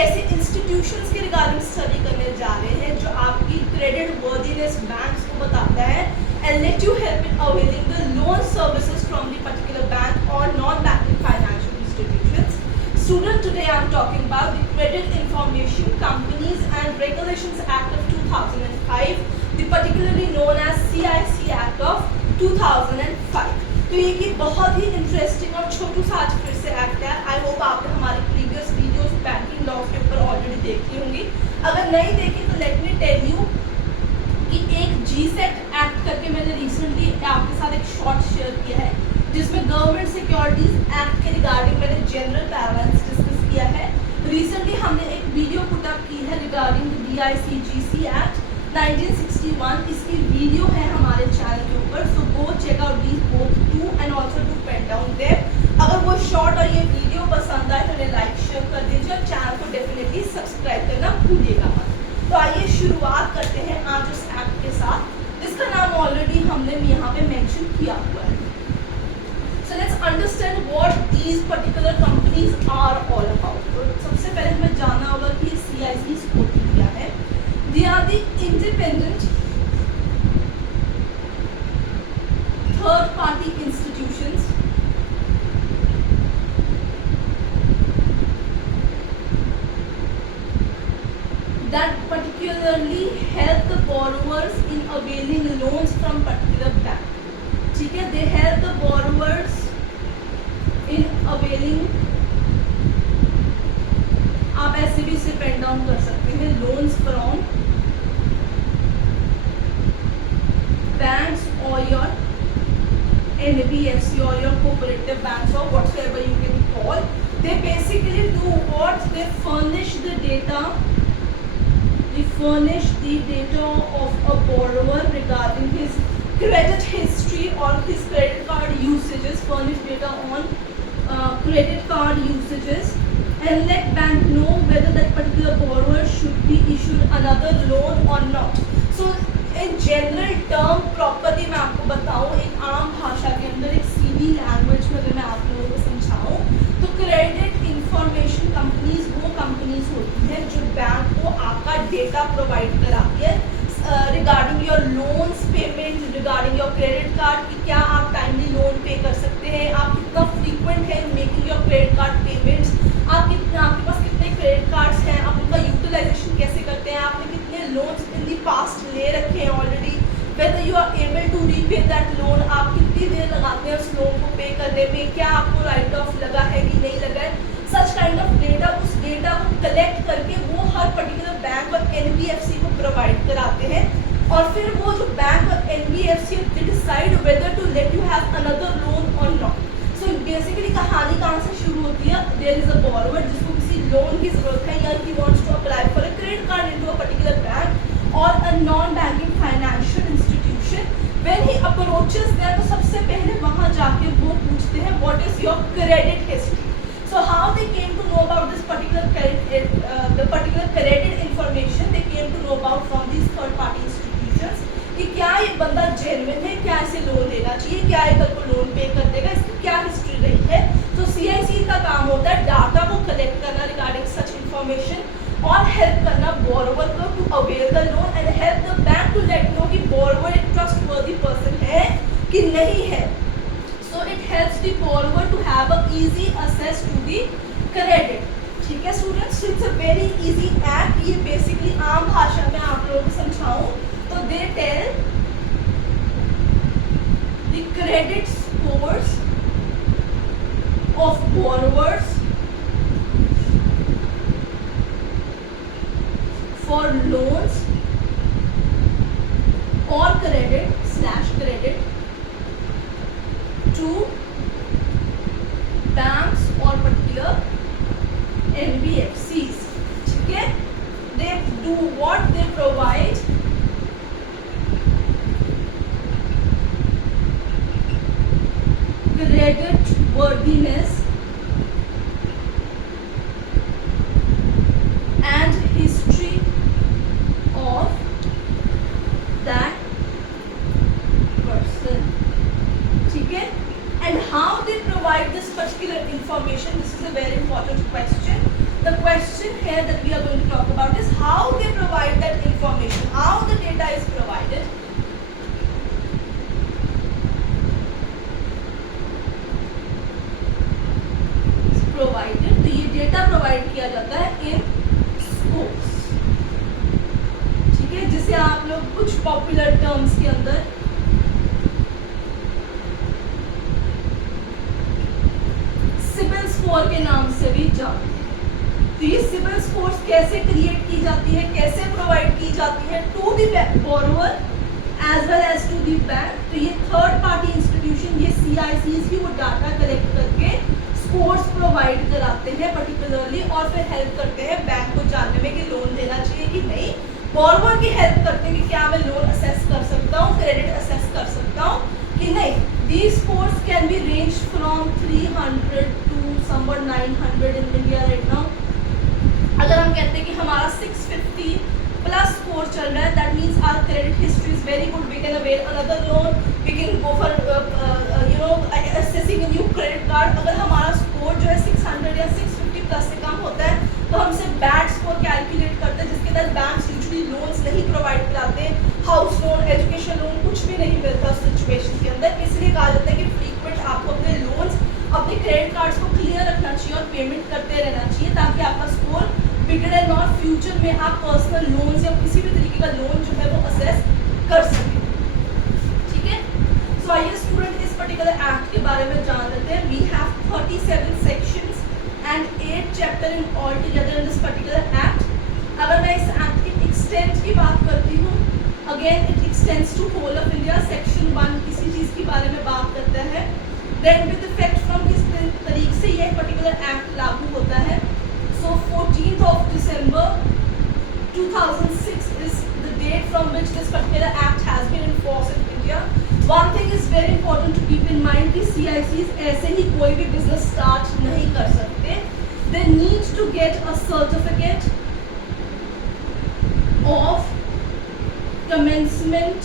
ऐसे इंस्टीट्यूशंस के regarding study करने जा रहे हैं जो आपकी क्रेडिट वर्दीनेस बैंक्स को बताता है and let you help in availing the loan services from the particular bank or non-banking financial institutions. Student, today I am talking about the Credit Information Companies and Regulations Act of 2005, the particularly known as CIC Act of 2005. तो ये कि बहुत ही interesting और छोटू सा आज फिर से act है. आई होप आपने हमारी प्रीवियस वीडियोस बैंकिंग लॉ के ऊपर ऑलरेडी देखी होंगी. अगर नहीं देखी तो लेट मी टेल यू कि एक GSET एक्ट करके मैंने रिसेंटली आपके साथ एक शॉर्ट शेयर किया है जिसमें गवर्नमेंट सिक्योरिटीज एक्ट के रिगार्डिंग मैंने जनरल पैरामीटर्स डिस्कस किया है. रिसेंटली हमने एक वीडियो पुट अप की है रिगार्डिंग BICGC एक्ट 1961. इसकी वीडियो है हमारे चैनल के ऊपर, so go check out these both too and also to pen down there. अगर वो शॉर्ट और ये वीडियो पसंद आए तो उन्हें लाइक शेयर कर दीजिए और चैनल को डेफिनेटली सब्सक्राइब करना भूलिएगा मत. तो आइए शुरुआत करते हैं आज उस ऐप के साथ जिसका नाम ऑलरेडी हमने यहाँ पे मेंशन किया हुआ है. So let's understand what these particular companies are all about. तो सबसे पहले हमें जानना होगा कि CICs होती क्या है. They are the independent third party institutions that particularly help the borrowers in availing loans from particular bank. ठीक है, they help the borrowers in availing, आप ऐसे भी इसे पेन डाउन कर सकते हैं, loans from banks or your NBFC or your cooperative banks or whatever you can call. They basically do what? They furnish the data. They furnish the data of a borrower regarding his credit history or his credit card usages. Furnish data on credit card usages and let bank know whether that particular borrower should be issued another loan or not. So in general term properly मैं आपको बताऊँ, एक आम भाषा के अंदर एक सीधी language में अगर मैं आप लोगों को समझाऊँ तो क्रेडिट इंफॉर्मेशन कंपनीज वो कंपनीज होती हैं जो बैंक को आपका डेटा प्रोवाइड कराती है regarding your loans payment, regarding your credit card कि क्या आप टाइमली लोन पे कर सकते हैं, आप कितना फ्रीक्वेंट है making your credit card payments, आपके पास कितने क्रेडिट कार्ड्स हैं, आप उनका यूटिलाइजेशन कैसे करते हैं, आपने कितने लोन्स इन दी पास्ट ले रखे हैं already, whether you are able to repay that loan, आप कितनी देर लगाते हैं उस लोन को पे करने में, क्या आपको राइट ऑफ लगा है कि नहीं लगा है. सच काइंड ऑफ डेटा, उस डेटा को कलेक्ट करके वो हर पर्टिकुलर बैंक और NBFC को प्रोवाइड कराते हैं और फिर वो जो बैंक और NBFC decide whether to let you have another loan और नॉट. सो बेसिकली कहानी कहाँ से शुरू होती है. देयर इज अ borrower जिसको किसी लोन की जरूरत है या he wants to apply for a credit card into a particular bank और a non banking financial institution. When he approaches there तो सबसे पहले वहाँ जाके वो पूछते हैं what is your credit history. So how they came to know about this particular credit information they came to know about from these third party institutions कि क्या ये बंदा जेन्युइन है, क्या इसे लोन देना चाहिए, क्या ये कल को लोन पे कर देगा, इसकी क्या हिस्ट्री रही है. तो CIC का काम होता है डाटा को कलेक्ट करना रिगार्डिंग सच इंफॉर्मेशन और हेल्प करना बोरोवर को to avail the loan and help the bank to let know कि बोरोवर एक ट्रस्टवर्दी पर्सन है कि नहीं है. So it helps the borrower to have a easy access to the credit. ठीक है students, it's a very easy app. ये basically आम भाषा में आप लोगों को समझाऊं तो they tell the credit scores of borrowers for loans or credit/credit to banks or particular NBFCs. ठीक है, they do what? They provide credit worthiness and history of that person. ठीक है, and how they provide this particular information, this is a very important question. The the question here that we are going to talk about is how they provide that information, how the data is provided. Provided, तो ये data provide किया जाता है इन scores, ठीक है, जिसे आप लोग कुछ पॉपुलर टर्म्स के अंदर सिबिल स्कोर के नाम से भी जानते हैं। तो ये सिबिल स्कोर्स कैसे क्रिएट की जाती है, कैसे प्रोवाइड की जाती है to the borrower as well as to the bank. तो ये थर्ड पार्टी इंस्टीट्यूशन, ये CICs की वो डाटा कलेक्ट करके स्कोर्स प्रोवाइड कराते हैं पर्टिकुलरली, और फिर हेल्प करते हैं बैंक को जानने में कि लोन देना चाहिए कि नहीं। बोरोवर की हेल्प करते हैं कि क्या मैं लोन असेस कर सकता हूँ, क्रेडिट असेस कर सकता हूँ कि नहीं। These scores can be ranged from 300 to somewhat 900 in India right now. अगर हम कहते हैं कि हमारा 650 प्लस स्कोर चल रहा है, that means our credit history is very good, we can avail another loan, we can go for assessing a new credit card। अगर हमारा स्कोर जो है 600 या 650 प्लस से कम होता है तो हमसे बैड स्कोर कैलकुलेट करते हैं, जिसके तहत बैंक्स यूजुअली लोन्स नहीं प्रोवाइड कराते, हाउस लोन, एजुकेशन लोन कुछ भी नहीं मिलता उस सिचुएशन के अंदर। इसलिए कहा जाता है कि फ्रीक्वेंट आपको अपने लोन्स, अपने क्रेडिट कार्ड्स को क्लियर रखना चाहिए और पेमेंट करते रहना चाहिए, ताकि आपका स्कोर बिगड़े ना और फ्यूचर में आप पर्सनल लोन्स या किसी भी तरीके का लोन जो है वो असेस कर सकें, ठीक है। सो आइए स्टूडेंट इस पर्टिकुलर एक्ट के बारे में जान लेते हैं। We have 37 sections and 8 chapter in all together in this particular act। अगर मैं इस एक्ट के एक्सटेंट की बात करती हूँ, again it extends to whole of India. Section 1 किसी चीज़ के बारे में बात करता है, देन विद इफेक्ट फ्रॉम किस तरीके से यह पर्टिकुलर एक्ट लागू होता है। सो 14th of December 2006 is the date from which this particular act has been enforced in India। One thing is very important to keep in mind कि CICs ऐसे ही कोई भी business start नहीं कर सकते। They need to get a certificate of commencement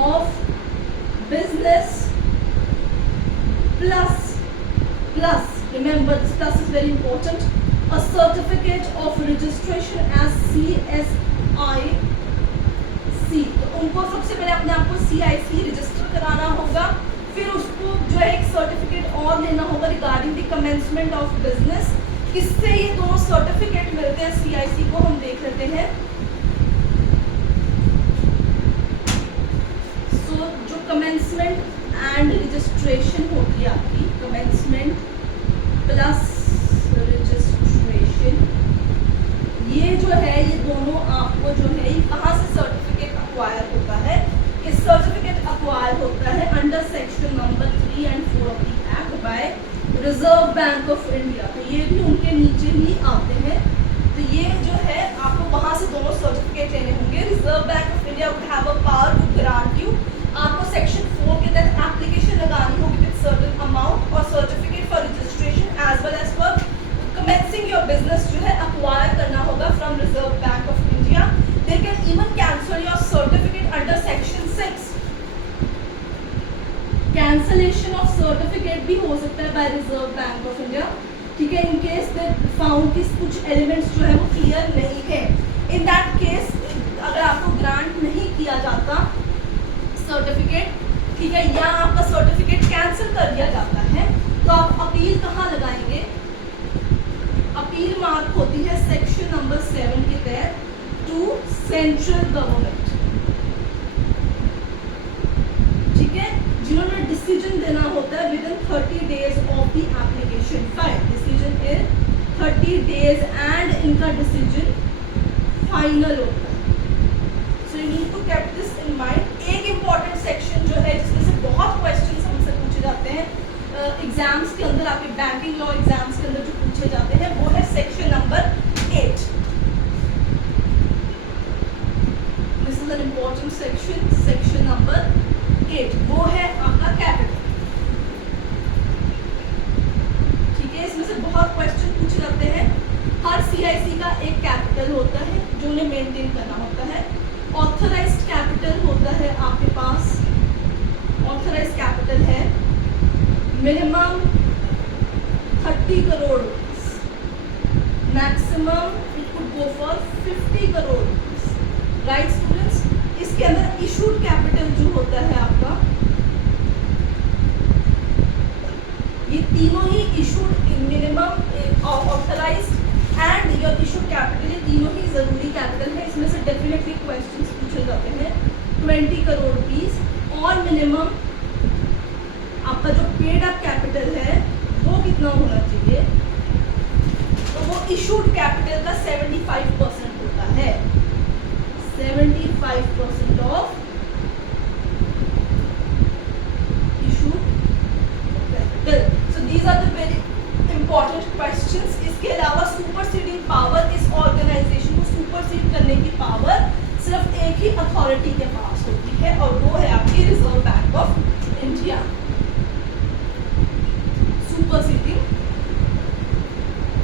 of business plus remember this plus is very important, a certificate of registration as CSIC। तो उनको सबसे पहले अपने आप को CIC रजिस्टर कराना होगा, फिर उसको जो है एक सर्टिफिकेट और लेना होगा regarding the commencement of business. किससे ये दोनों सर्टिफिकेट मिलते हैं CIC को, हम देख लेते हैं। सो जो कमेंसमेंट एंड रजिस्ट्रेशन होती है आपकी, कमेंसमेंट प्लस रजिस्ट्रेशन, ये जो है ये दोनों आपको जो है कहाँ से सर्टिफिकेट अक्वायर होता है। ये सर्टिफिकेट अक्वायर होता है under section number 3 and 4 of the act by Reserve Bank of India. तो ये भी उनके नीचे ही आते हैं। तो ये जो है आपको वहाँ से दोनों सर्टिफिकेट लेने होंगे। Reserve Bank of India would have a power to grant you, आपको सेक्शन 4 के तहत एप्लीकेशन लगानी होगी विद सर्टेन अमाउंट और certificate for registration as well as for commencing your business जो है अक्वायर करना होगा from Reserve Bank of India. They can even cancel your certificate under section 6। Cancellation of certificate भी हो सकता है by Reserve Bank of India, ठीक है, इन केस दे फाउंड कि कुछ एलिमेंट्स जो है वो क्लियर नहीं है। इन दैट केस अगर आपको ग्रांट नहीं किया जाता सर्टिफिकेट, ठीक है, या आपका सर्टिफिकेट कैंसिल कर दिया जाता है, तो आप अपील कहाँ लगाएंगे। अपील मार्क होती है सेक्शन नंबर 7 के तहत टू सेंट्रल गवर्नमेंट, ठीक है, जिन्होंने डिसीजन देना होता है within 30 days of the application file. Decision in 30 days and इनका डिसीजन फाइनल होता है। So you need to keep this in mind. एक इम्पॉर्टेंट सेक्शन जो है जिसमें से बहुत क्वेश्चंस हमसे पूछे जाते हैं एग्जाम्स के अंदर, आपके बैंकिंग लॉ एग्जाम्स के अंदर जो पूछे जाते हैं, वो है section number 8। This is an important section, section number 8, वो है आपका कैपिटल, ठीक है। इसमें से बहुत क्वेश्चन पूछे जाते हैं। हर CIC का एक कैपिटल होता है जो उन्हें मेंटेन करना होता है। ऑथराइज्ड कैपिटल होता है आपके पास, ऑथराइज्ड कैपिटल है minimum 30 crore rupees. Maximum it could go for 50 crore rupees. Right students? इसके अंदर issued capital जो होता है आपका, ये तीनों ही issued minimum authorized and your issued capital, ये तीनों ही जरूरी कैपिटल है. इसमें से डेफिनेटली क्वेश्चंस पूछे जाते हैं. 20 करोड़ रुपीस और मिनिमम आपका जो पेड अप कैपिटल है वो कितना होना चाहिए, तो वो इशूड कैपिटल का 75% होता है. 75% of issued capital. So these are the very important questions. इसके अलावा सुपरसीडिंग पावर, इस ऑर्गेनाइजेशन को सुपरसीड करने की पावर सिर्फ एक ही अथॉरिटी के पास होती है और वो है आपकी reserve Bank of India. Superseding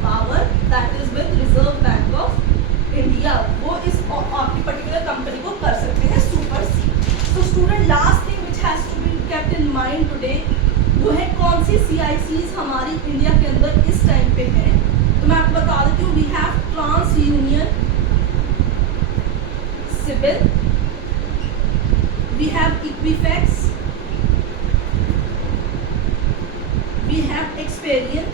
power that is with Reserve Bank of India, वो इस आपकी पर्टिकुलर कंपनी को कर सकते हैं सुपरसीड. तो student last thing which has to be kept in mind today, वो है कौन सी CICs हमारी इंडिया के अंदर इस टाइम पे है. तो मैं आपको बता देती हूँ. We have TransUnion CIBIL, we have Equifax, we have Experian,